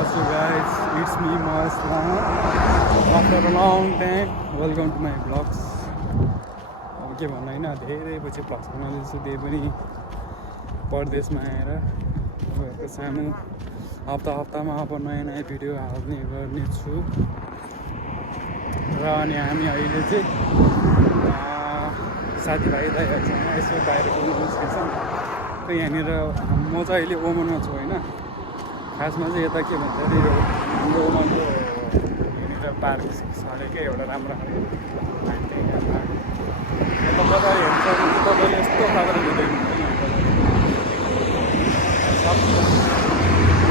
What's up guys, it's me Mas Lama. After a long time, welcome to my vlogs. अब के भन्नु हैन, धेरै पछि भ्लग्स बनाउँदैछु, त्यही पनि परदेशमा आएर तपाईँहरूको सामु हप्तामा अब नयाँ भिडियो हाल्ने गर्नेछु। र अनि हामी अहिले चाहिँ साथीभाइ दाइहरूसँग यसो बाहिर घुम्नु निस्केछौँ। त यहाँनिर म चाहिँ अहिले ओमनमा छु होइन, खासमा चाहिँ यता के भन्छ अरे हाम्रो ओमनको यहाँनिर पार्क छ अरे क्या, एउटा राम्रो यता मजाले हेर्छ भने तपाईँले यस्तो खालको हुँदैन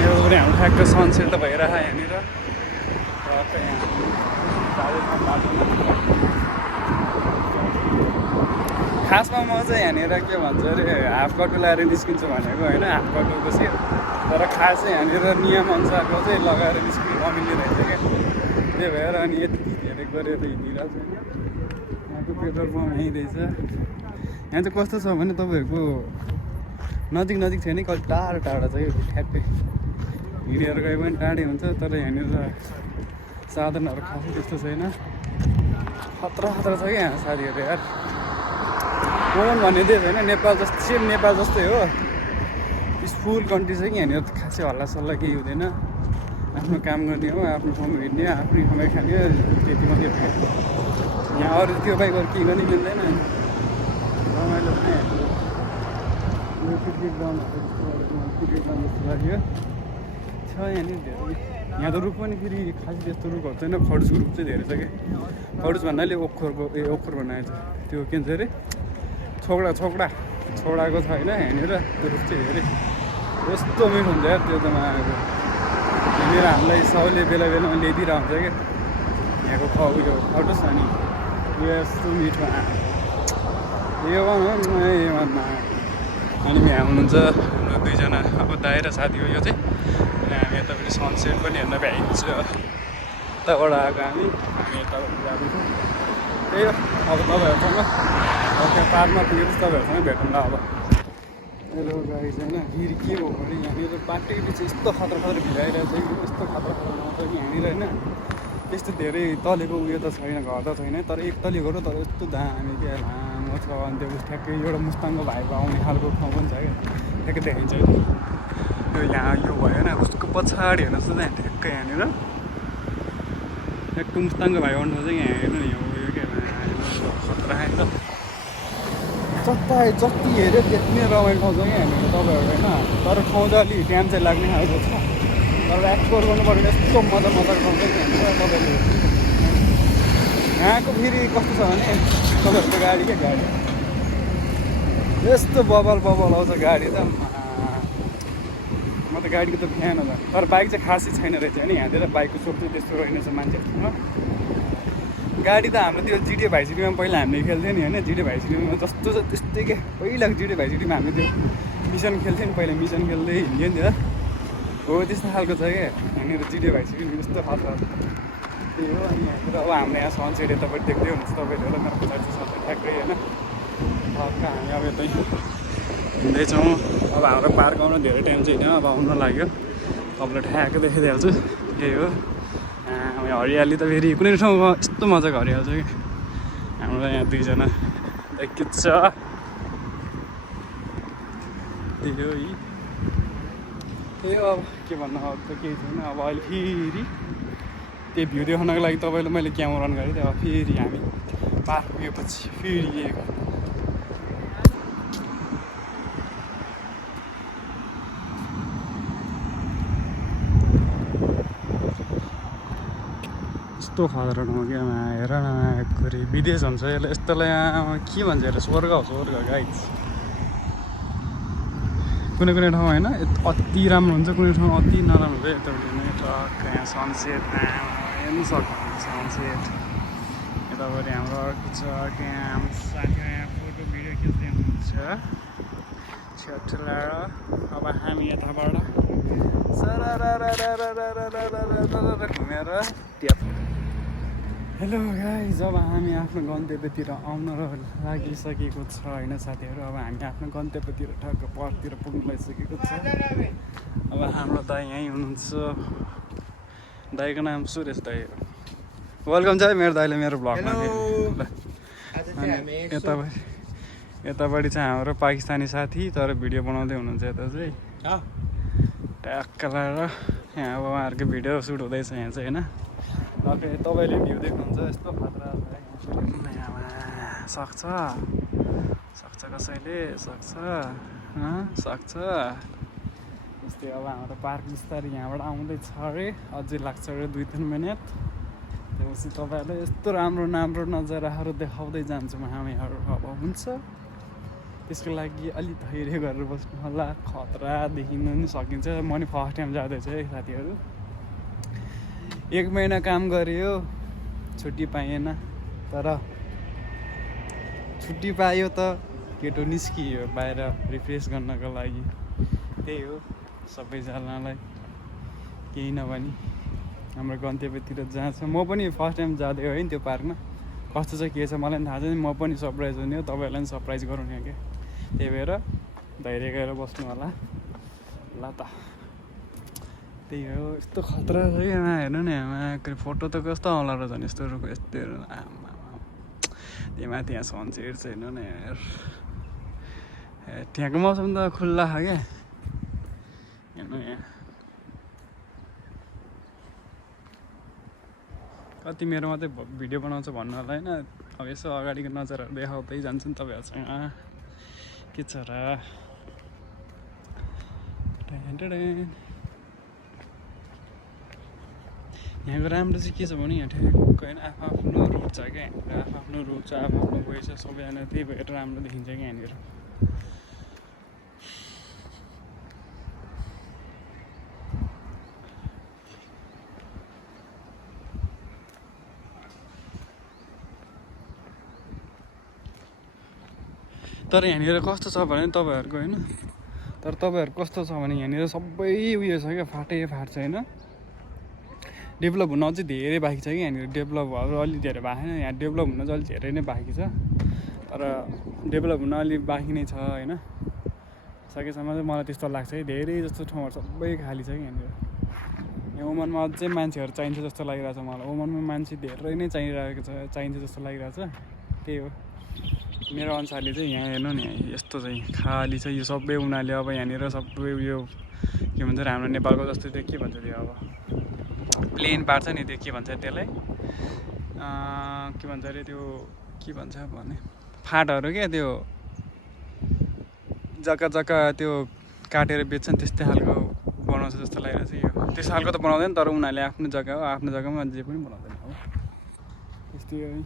यो पनि हाम्रो ठ्याक्क सनसेट त भइरहेको यहाँनिर। खासमा म चाहिँ यहाँनिर के भन्छ अरे हाफ कटु लगाएर निस्किन्छु भनेको होइन, हाफ कटुको चाहिँ तर खास चाहिँ यहाँनिर नियमअनुसारको चाहिँ लगाएर निस्किनु नमिल्ने रहेछ क्या, त्यही भएर अनि यति धेरै गरेर हिँडिरहेको छैन। यहाँको पेट्रोल पम्प यहीँ रहेछ। यहाँ चाहिँ कस्तो छ भने तपाईँहरूको नजिक छैन, कति टाढो छ यो ठ्याक्कै हिँडेर गए पनि टाढै हुन्छ। तर यहाँनिर साधनहरू खासै त्यस्तो छैन, खतरा छ क्या यहाँ साथीहरू यार। ओमन भन्ने देश होइन, नेपाल जस्तै हो, पिसफुल कन्ट्री छ कि यहाँनिर खासै हल्लासल्ला केही हुँदैन, आफ्नो काम गर्ने हो, आफ्नो ठाउँमा हिँड्ने, आफ्नै ठाउँमा खाने हो, त्यति मात्रै हो। यहाँ अरू त्यो बाइक अरू केही पनि मिल्दैन। रमाइलो पनि क्रिकेट ग्राउन्ड जस्तो लाग्यो छ यहाँनिर धेरै। यहाँ त रुख पनि फेरि खासै त्यस्तो रुखहरू छैन, खडुसको रुख चाहिँ धेरै छ क्या। खडुस भन्नाले ओखर बनाएको छ, त्यो के भन्छ अरे छोडाको छ होइन यहाँनिर। त्यो रुख चाहिँ धेरै यस्तो मिठो हुन्छ यार, त्यो त आएको यहाँनिर हामीलाई सबैले बेलामा ल्याइदिएर हुन्छ क्या यहाँको उयो खडुस। अनि उयो यस्तो मिठो यो अनि यहाँ हुनुहुन्छ हाम्रो दुईजना अब दाइ र साथी हो यो चाहिँ। अनि हामी यता पनि सनसेट पनि हेर्न भ्याइन्छ, यताबाट आएको हामी यताबाट जाँदैछौँ। त्यही हो अब तपाईँहरूसँग त्यहाँ पार्कमा पुगेर तपाईँहरूसँग भेटौँला अब। हेलो गाइस होइन, फेरि के हो भने यहाँनिर बाटै पछि यस्तो खतरा भिडाइरहेको छ कि, यस्तो खतरा नआउँछ कि यहाँनिर होइन। त्यस्तो धेरै तलेको उयो त छैन, घर त छैन, तर एक तले घर तर यस्तो दामी क्या लामो छ। अनि त्यो ठ्याक्कै एउटा मुस्ताङको भाइको आउने खालको ठाउँ पनि छ क्या, ठ्याक्कै देखाइन्छ यो यहाँ यो भयो होइन। उसको पछाडि हेर्नुहोस् त त्यहाँ ठ्याक्कै यहाँनिर ठ्याक्कै मुस्ताङको भाइ आउनु चाहिँ यहाँ हेर्नु नि, उयो के खतरा त जति हेऱ्यो त्यति नै रमाइलो ठाउँ छ क्या यहाँनिर तपाईँहरू होइन। तर ठाउँ चाहिँ अलिक टाइम चाहिँ लाग्ने खालको छ, तर एक्सप्लोर गर्नुपर्ने यस्तो मजाको ठाउँ छ यहाँनिर तपाईँले। यहाँको फेरि कस्तो छ भने तपाईँहरूको गाडी यस्तो बबल आउँछ गाडी त, म त गाडीको त बिहान त। तर बाइक चाहिँ खासै छैन रहेछ होइन यहाँनिर, बाइकको सोख चाहिँ त्यस्तो रहेनछ मान्छेहरूसँग। गाडी त हाम्रो त्यो जिटिए भाइसिटीमा पहिला हामीले खेल्थ्यौँ नि होइन, जिटिए भाइसिटीमा जस्तो छ त्यस्तै क्या। पहिलाको जिटिए भाइसिटीमा हामीले त्यो मिसन खेल्थ्यौँ नि, पहिला मिसन खेल्दै हिँड्थ्यौँ नि त, हो त्यस्तो खालको छ क्या यहाँनिर जिटिए भाइसिटी त्यस्तो खतरा। त्यही हो। अनि यहाँनिर अब हाम्रो यहाँ सनसेट यतापट्टि देख्दै हुनुहुन्छ तपाईँले होला, मेरो पछाडि चाहिँ सनसेट ठ्याक्कै होइन। हामी अब यतै हिँड्दैछौँ। अब हाम्रो पार्क आउन धेरै टाइम चाहिँ हिँड्यो, अब आउन लाग्यो। तपाईँलाई ठ्याक्कै देखाइदिइहाल्छु। यही हो, हरियाली त फेरि कुनै ठाउँमा यस्तो मजाको हरियाली छ कि। हाम्रो यहाँ दुईजना देखिन्छ, त्यही हो अब के भन्नु, अब त केही छैन। अब अहिले फेरि त्यो भ्यू देखाउनको लागि तपाईँले मैले क्यामेरा अन गरेँ, अब फेरि हामी पार्क पुगेपछि फेरि यही यस्तो खतरा ठाउँ क्या हेर न। खुरी विदेश हुन्छ यसलाई, यस्तोलाई के भन्छ अरे स्वर्ग गाइज। कुनै ठाउँ होइन अति राम्रो हुन्छ, कुनै ठाउँ अति नराम्रो हुन्छ। यतापट्टि नै टक्क यहाँ सनसेट हेर्नु सक्नुहुन्छ, सनसेट यतापट्टि हाम्रो अर्को छ। यहाँ हाम्रो साथीमा यहाँ फोटो भिडियो खिच्दै हुनुहुन्छ छेउछेउ। अब हामी यताबाट घुमेर हेलो गाइज, अब हामी आफ्नो गन्तव्यतिर आउन लागिसकेको छ होइन साथीहरू। अब हामी आफ्नो गन्तव्यतिर ठक्क पर्तिर पुग्नु लागिसकेको छ। अब हाम्रो दाइ यहीँ हुनुहुन्छ। दाईको नाम सुरेश दाई हो। वेलकम छ है मेरो दाईले मेरो भ्लगमा। यतापट्टि चाहिँ हाम्रो पाकिस्तानी साथी, तर भिडियो बनाउँदै हुनुहुन्छ यता चाहिँ ट्याक्क लगाएर। यहाँ अब उहाँहरूको भिडियो सुट हुँदैछ यहाँ चाहिँ होइन। तपाईँले भ्यू देख्नुहुन्छ यस्तो खतरा सक्छ कसैले सक्छ जस्तै अब हाम्रो पार्क बिस्तारै यहाँबाट आउँदैछ अरे, अझै लाग्छ अरे 2-3 मिनट। त्यसपछि तपाईँहरूले यस्तो राम्रो नजाराहरू देखाउँदै जान्छौँ हामीहरू। अब हुन्छ त्यसको लागि अलिक धैर्य गरेर बस्नु होला। खतरा देखिन पनि सकिन्छ। म नि फर्स्ट टाइम जाँदैछु है साथीहरू। 1 महिना काम गऱ्यो, छुट्टी पाइएन। तर छुट्टी पायो त केटो निस्कियो बाहिर रिफ्रेस गर्नको लागि। त्यही हो सबैजनालाई, केही नभनी हाम्रो गन्तव्यतिर जहाँ छ। म पनि फर्स्ट टाइम जाँदै हो है त्यो पार्कमा। कस्तो छ के छ मलाई पनि थाहा छैन। म पनि सरप्राइज हुने हो, तपाईँहरूलाई पनि सरप्राइज गराउने हो क्या। त्यही भएर धैर्य गरेर बस्नु होला। ल त त्यही हो। यस्तो खतरा छ कि यहाँ हेर्नु नि। यहाँ फोटो त कस्तो आउला रहेछ नि यस्तो रुख यस्तो आमा। त्यही माथि यहाँ सनसेट छ हेर्नु न यार। त्यहाँको मौसम त खुल्ला छ क्या हेर्नु। यहाँ कति मेरो मात्रै भिडियो बनाउँछ भन्नु होला होइन। अब यसो अगाडिको नजरहरू देखाउँदै जान्छु नि तपाईँहरूसँग। के छ र यहाँको राम्रो चाहिँ के छ भने यहाँ ठ्याक्क होइन आफ्नो रुट छ क्या। आफ्नो रुट छ, आफ्नो वे छ सबैजना। त्यही भएर राम्रो देखिन्छ क्या यहाँनिर। तर यहाँनिर कस्तो छ भने तपाईँहरूको होइन, तर तपाईँहरू कस्तो छ भने यहाँनिर सबै उयो छ क्या, फाट छ होइन। डेभलप हुन अझै धेरै बाँकी छ कि यहाँनिर। डेभलपहरू अलिक धेरै भएको छैन यहाँ। डेभलप हुन चाहिँ अलिक धेरै नै बाँकी छ। तर डेभलप हुन अलिक बाँकी नै छ होइन। सकेसम्म चाहिँ मलाई त्यस्तो लाग्छ है। धेरै जस्तो ठाउँहरू सबै खाली छ कि यहाँनिर। यहाँ ओमानमा अझै मान्छेहरू चाहिन्छ जस्तो लागिरहेछ मलाई। ओमानमा मान्छे धेरै नै चाहिन्छ जस्तो लागिरहेछ। त्यही हो मेरो अनुसारले चाहिँ। यहाँ हेर्नु नि यस्तो चाहिँ खाली छ यो सबै। उनीहरूले अब यहाँनिर सबै उयो के भन्छ हाम्रो नेपालको जस्तो त्यो के भन्छ त्यो अब प्लेन पार्छ नि त्यो के भन्छ त्यसलाई के भन्छ अरे त्यो के भन्छ भने फाटहरू क्या त्यो जग्गा त्यो काटेर बेच्छन् त्यस्तै खालको बनाउँछ जस्तो लागिरहेछ यो। त्यस्तो खालको त बनाउँदैन तर उनीहरूले आफ्नो जग्गा हो, आफ्नो जग्गामा जे पनि बनाउँदैन हो त्यस्तै छैन।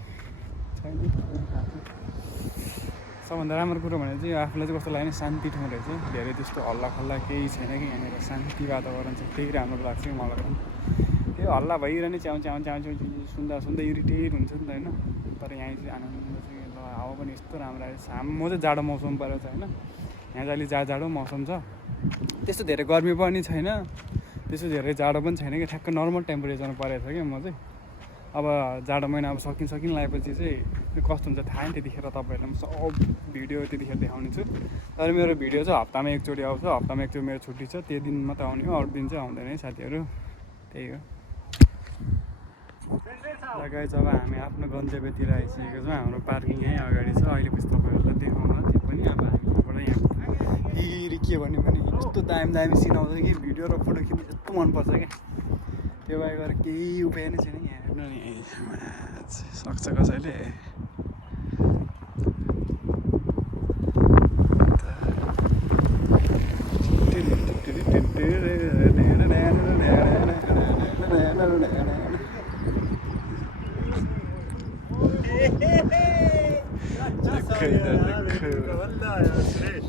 सबभन्दा राम्रो कुरो भने चाहिँ आफूलाई चाहिँ कस्तो लाग्यो भने शान्ति ठाउँ रहेछ। धेरै त्यस्तो हल्ला खल्ला केही छैन कि यहाँनिर। शान्ति वातावरण छ, त्यही राम्रो लाग्छ कि मलाई पनि। त्यो हल्ला भइरहने च्याउ सुन्दा इरिटेट हुन्छ नि त होइन। तर यहाँ चाहिँ आनन्द चाहिँ ल हावा पनि यस्तो राम्रो आएछ। म चाहिँ जाडो मौसम परेको छ होइन। यहाँ चाहिँ अलिक जाडो मौसम छ। त्यस्तो धेरै गर्मी पनि छैन, त्यस्तो धेरै जाडो पनि छैन कि। ठ्याक्क नर्मल टेम्परेचरमा परेको छ क्या म चाहिँ। अब जाडो महिना अब सकिन लागेपछि चाहिँ कस्तो हुन्छ थाहा नि। त्यतिखेर तपाईँहरूलाई म सब भिडियो त्यतिखेर देखाउने छु। तर मेरो भिडियो चाहिँ हप्तामा एकचोटि आउँछ। हप्तामा एकचोटि मेरो छुट्टी छ, त्यो दिन मात्रै आउने हो। अरू दिन चाहिँ आउँदैन है साथीहरू। त्यही हो। गाइस अब हामी आफ्नो गन्तव्यतिर आइसकेको छौँ। हाम्रो पार्किङ यहीँ अगाडि छ। अहिले पछि तपाईँहरूलाई देखाउन त्यो पनि अब हामीबाट यहाँ फेरि के भन्यो भने यस्तो दामी सिन आउँछ कि भिडियो र फोटो खिच्नु यस्तो मनपर्छ क्या। त्यो बाहेक गरेर केही उपाय नै छैन यहाँ हेर्नु नि। सक्छ कसैले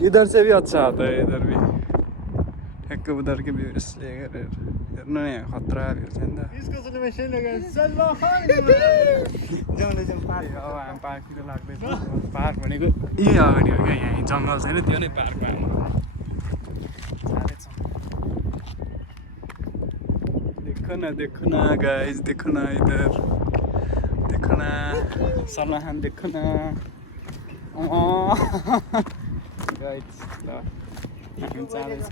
इधर से भी अच्छा आता है, इधर भी ठ्याक्क उधर के भी यसले गरेर हेर्नु नि खतरा भ्यू छ नि त। अब हामी पार्कतिर लाग्दैछ। पार्क भनेको यही अगाडि हो क्या। यहाँ जङ्गल छैन त्यो नै पार्क भयो। देखो न गाइस, देखो न इधर, देखो न सलमान खान, देखो न गाइस। ल हामी जाँदैछ।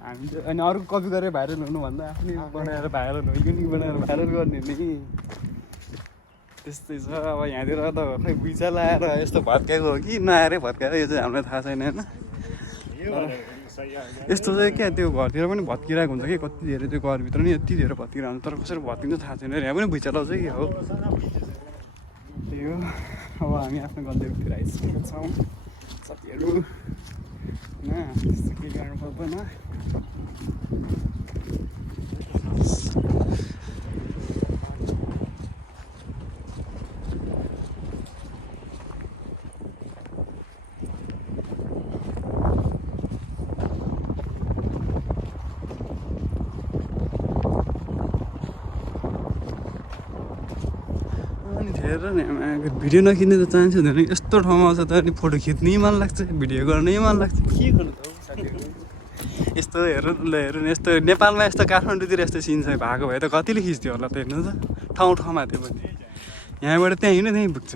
हामी चाहिँ अनि अर्को कपी गरेर भाइरल हुनुभन्दा आफ्नै बनाएर भाइरल हो युनिक बनाएर भाइरल गर्ने नि त्यस्तै छ। अब यहाँतिर त खै बुइचा लाएर यस्तो भत्काएको हो कि नआएरै भत्काएर यो चाहिँ हामीलाई थाहा छैन होइन। यस्तो चाहिँ क्या त्यो घरतिर पनि भत्किरहेको हुन्छ कि कति धेरै त्यो घरभित्र नि यति धेरै भत्किरहेको हुन्छ तर कसरी भत्किन्छ थाहा छैन। यहाँ पनि भुइँचा लाउँछ कि हो त्यही हो। अब हामी आफ्नो गन्तव्यतिर आइसकेका छौँ साथीहरू होइन त्यस्तो केही गर्नु पर्दैन। हेर नि भिडियो नखिच्ने त चान्स हुँदैन यस्तो ठाउँमा आउँछ त अनि फोटो खिच्नै मन लाग्छ भिडियो गर्नै मन लाग्छ के गर्नु त साथीहरू। यस्तो हेर्नु ल हेर्नु यस्तो नेपालमा यस्तो काठमाडौँतिर यस्तो सिन चाहिँ भएको भए त कतिले खिच्थ्यो होला त हेर्नु त ठाउँ ठाउँमा त्यो पनि यहाँबाट त्यहाँ हिँड्नु त्यहीँ पुग्छ।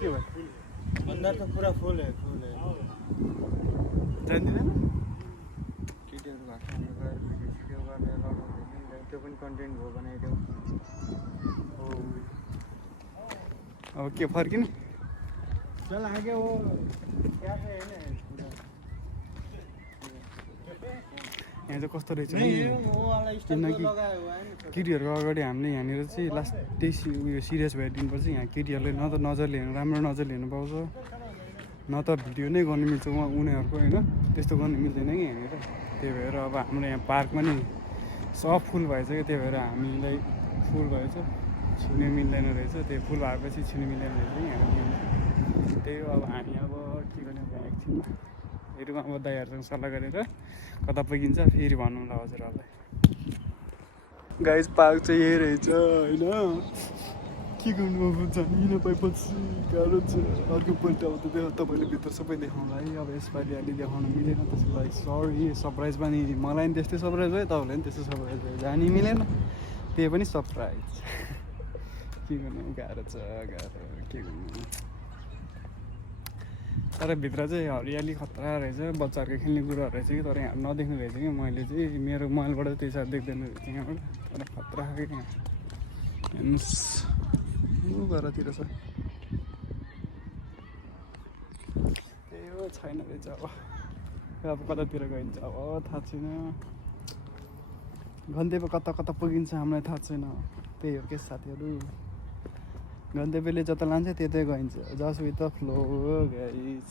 के भयो अंदर तो पूरा फुल है जान्दिनँ त्यो पनि कन्टेन्ट हो बनाइदेऊ। अब के फर्किने चल आगे वो क्या है ना यहाँ चाहिँ कस्तो रहेछ वो वाला स्टोर किनकि लगाया हुआ है ना केटीहरूको अगाडि हामीले यहाँनिर चाहिँ लास्ट त्यही उयो सिरियस भएर दिनुपर्छ। यहाँ केटीहरूले न त नजरले हेर्नु राम्रो नजरले हेर्नु पाउँछ न त भिडियो नै गर्नु मिल्छ उनीहरूको होइन त्यस्तो गर्नु मिल्दैन कि यहाँनिर। त्यही भएर अब हाम्रो यहाँ पार्क पनि सब फुल भएछ क्या त्यही भएर हामीलाई फुल भएछ छुनु मिल्दैन रहेछ। त्यो फुल भएपछि छुनु मिल्दैन रहेछ कि हामी त्यही हो। अब हामी अब के गर्ने एकछिनमा हेरौँ अब दाइहरूसँग सल्लाह गरेर कता पुगिन्छ फेरि भनौँ ल हजुरहरूलाई। गाइज पार्क चाहिँ यही रहेछ होइन के गर्नु अब जानै नपाएपछि गाह्रो छ। अर्कोपल्ट अब त तपाईँले भित्र सबै देखाउँला है अब यसपालि अलि देखाउनु मिलेन त्यसको लागि सरी। सरप्राइज पनि मलाई पनि त्यस्तै सरप्राइज भयो तपाईँलाई पनि त्यस्तै सरप्राइज भयो जानी मिलेन त्यही पनि सरप्राइज के गर्नु गाह्रो छ गाह्रो के गर्नु। तर भित्र चाहिँ हरियाली खतरा रहेछ बच्चाहरूको खेल्ने कुराहरू रहेछ कि तर यहाँ नदेख्ने रहेछ कि मैले चाहिँ मेरो मोबाइलबाट त्यही साथ देख्दैन रहेछ यहाँबाट तर खतरा खायो यहाँ हेर्नुहोस् घरतिर छ त्यही हो छैन रहेछ। अब कतातिर गइन्छ अब थाहा छैन गन्तव्य कता कता पुगिन्छ हामीलाई थाहा छैन। त्यही हो के साथीहरू गन्तव्यले जता लान्छ त्यतै गइन्छ just with the flow guys.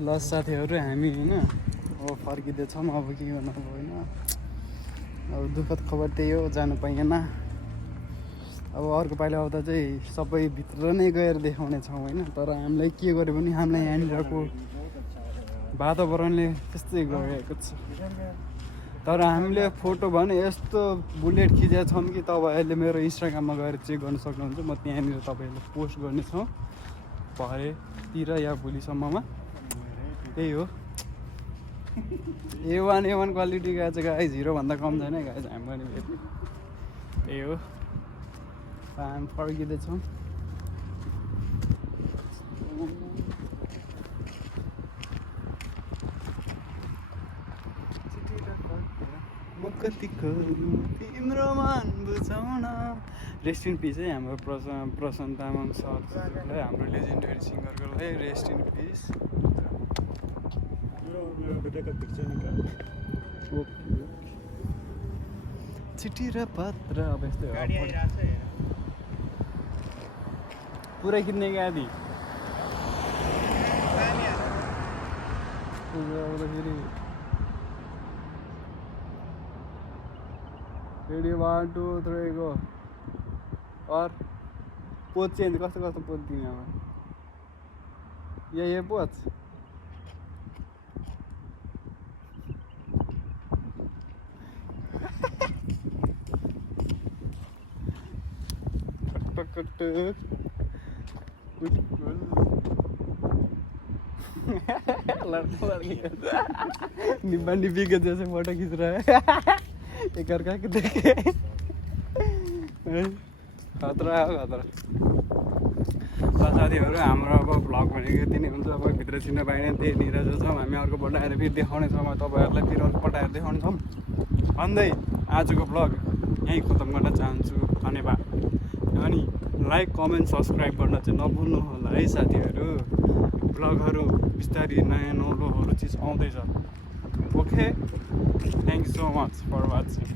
ल साथीहरू हामी होइन अब फर्किँदैछौँ अब के गर्नु अब होइन अब दुःखद खबर त्यही हो जानु पाइएन। अब अर्को पालि आउँदा चाहिँ सबै भित्र नै गएर देखाउने छौँ होइन तर हामीलाई के गर्यो भने हामीलाई यहाँनिरको वातावरणले त्यस्तै गएको छ। तर हामीले फोटो भने यस्तो बुलेट खिचेका छौँ कि तपाईँहरूले मेरो इन्स्टाग्राममा गएर चेक गर्न सक्नुहुन्छ। म त्यहाँनिर तपाईँहरूले पोस्ट गर्नेछौँ भरेतिर या भोलिसम्ममा। त्यही हो A1 क्वालिटी गाछ गाइज हिरोभन्दा कम छैन गाइज हामी पनि भेट्ने त्यही हो। हामी फर्किँदैछौँ म कतिको तिम्रो मन बुझाउन। रेस्ट इन पिस है हाम्रो प्रशान्त तामाङ सरलाई हाम्रो लेजेन्डरी सिङ्गरकोलाई रेस्ट इन पिस। चिठी र पत्र अब यस्तै पुरै किन्ने गाडी आउँदाखेरि रेडी 1 2 3 गो और पोज चेन्ज कस्तो कस्तो पोज दिने अब ये पोज टक टक टक लड़का लड़की निब्बा निब्बी के जैसे फोटो खींच रहा है एक अर्का के देखे खतरा हो खतरा। साथीहरू हाम्रो अब भ्लग भनेको यति नै हुन्छ। अब भित्र छिर्न पाइने त्यहीँनिर जो छौँ हामी अर्कोपल्ट आएर फेरि देखाउनेछौँ तपाईँहरूलाई फेरि अर्कोपल्ट आएर देखाउनेछौँ भन्दै आजको भ्लग यहीँ खतम गर्न चाहन्छु। धन्यवाद। अनि लाइक कमेन्ट सब्सक्राइब गर्न चाहिँ नभुल्नु होला है साथीहरू। भ्लगहरू बिस्तारै नयाँ नौलोहरू चिज आउँदैछ। Okay, thank you so much for watching.